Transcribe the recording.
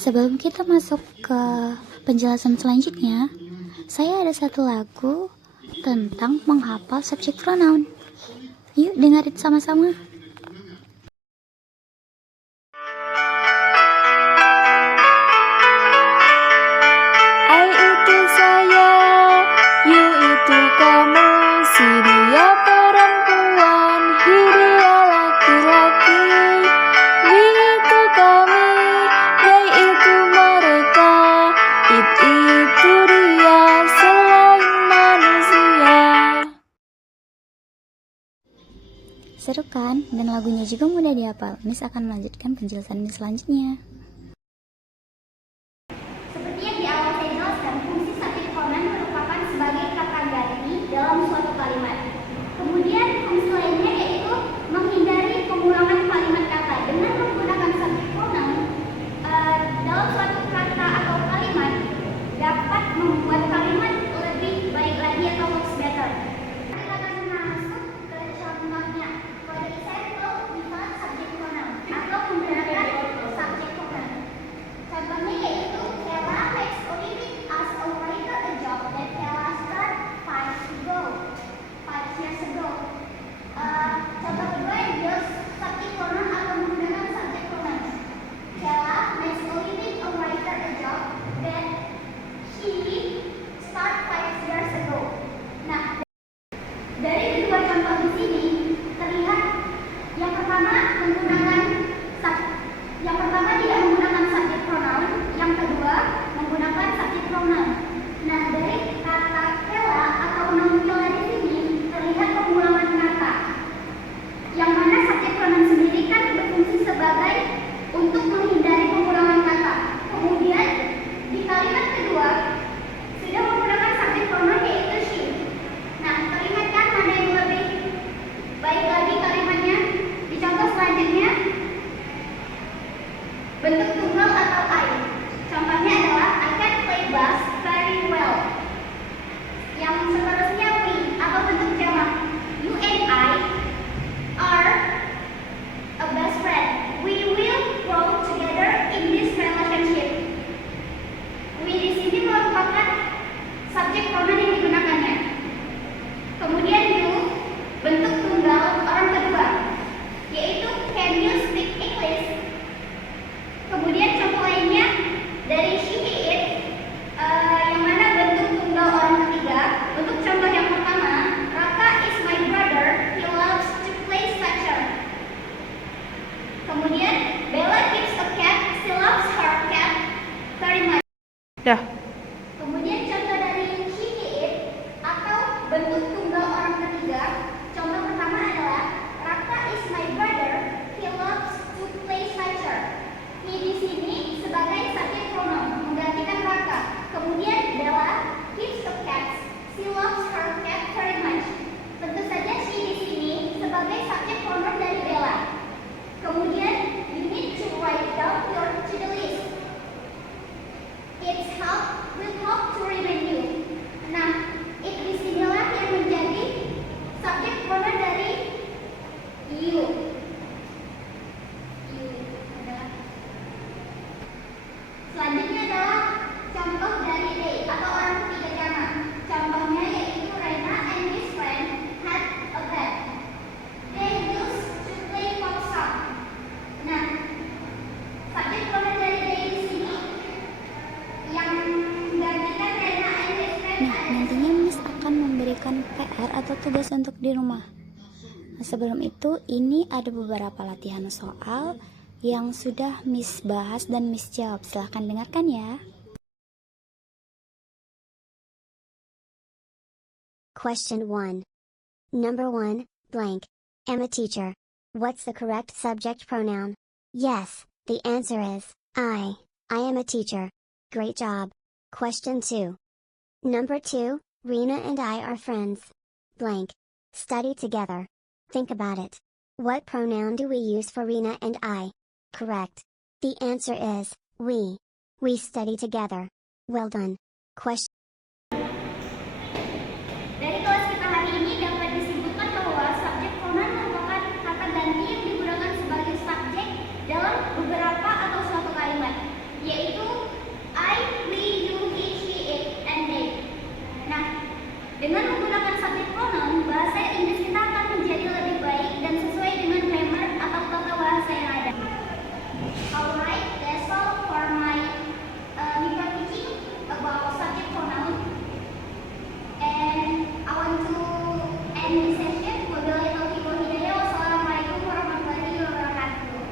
Sebelum kita masuk ke penjelasan selanjutnya, saya ada satu lagu tentang menghafal subjek pronoun. Yuk dengerin sama-sama. I itu saya, you itu kamu, si dia perempuan, he dia laki-laki, we itu kami, they itu mereka, it itu dia selain manusia. Seru kan? Dan lagunya juga mudah dihafal. Miss akan melanjutkan penjelasan Miss selanjutnya. Seperti yang di awal saya jelaskan, fungsi subjek pronoun merupakan sebagai kata ganti dalam suatu kalimat. Kemudian fungsi lainnya yaitu menghindari pengulangan kalimat kata. Dengan menggunakan subjek pronoun dalam suatu kata atau kalimat dapat membuat kalimat lebih baik lagi atau works better. Kita akan masuk ke contohnya. For example, without subject pronoun atau menggunakan subject pronoun. Contohnya yaitu Ella makes Olivia as a writer a job that Ella started 5 years ago. Contoh kedua use subject pronoun atau menggunakan subject pronoun. Ella makes Olivia a writer a job that she started 5 years ago. Nah, dari kedua contoh di sini terlihat yang pertama tidak menggunakan subjek pronoun, yang kedua menggunakan subjek pronoun. Nah, dari kata Ella atau noun Ella di sini terlihat pengulangan kata, yang mana subjek pronoun sendiri kan berfungsi sebagai untuk menghindari pengulangan kata. Kemudian di kalimat kedua sudah menggunakan subjek pronoun yaitu she. Nah, terlihat kan mana yang lebih baik lagi kalimatnya? Di contoh selanjutnya bentuk tunggal atau I. Contohnya adalah I can play bass very well. Yang seterusnya we atau bentuk jamak. You and I are a best friend. We will grow together in this relationship. We di sini merupakan subjek pronoun yang digunakannya. Kemudian you bentuk tunggal orang kedua, yaitu can you speak English? Kemudian contoh lainnya dari she, it, yang mana bentuk tunggal orang ketiga. Untuk contoh yang pertama, Raka is my brother, he loves to play soccer. Kemudian Bella keeps a cat, she loves her cat very much. Kemudian contoh dari she, it, atau bentuk tunggal orang ketiga. Contoh pertama adalah Raka is my brother, he loves to play soccer. He di sini sebagai subjek pronoun menggantikan Raka. Kemudian Bella keeps a cat, she loves her cat very much. Tentu saja she di sini sebagai subjek pronoun dari Bella. Kemudian you need to write down your to-do list. Will help to remind you. Nah, it di sinilah yang menjadi subjek pronoun dari you. Selanjutnya adalah contoh dari they atau orang ketiga jamak. Contohnya yaitu Rena and his friend had a pet. They used to play futsal. Nah, subjek pronoun dari they di sini yang menggantikan Rena and his friend. Nah, nantinya Miss akan memberikan PR atau tugas untuk di rumah. Nah, sebelum itu, ini ada beberapa latihan soal yang sudah Miss bahas dan Miss jawab. Silahkan dengarkan ya. Question 1. Number 1, blank. Am a teacher. What's the correct subject pronoun? Yes, the answer is I. I am a teacher. Great job. Question 2. Number 2, Rena and I are friends. Blank. Study together. Think about it. What pronoun do we use for Rena and I? Correct. The answer is we. We study together. Well done. Question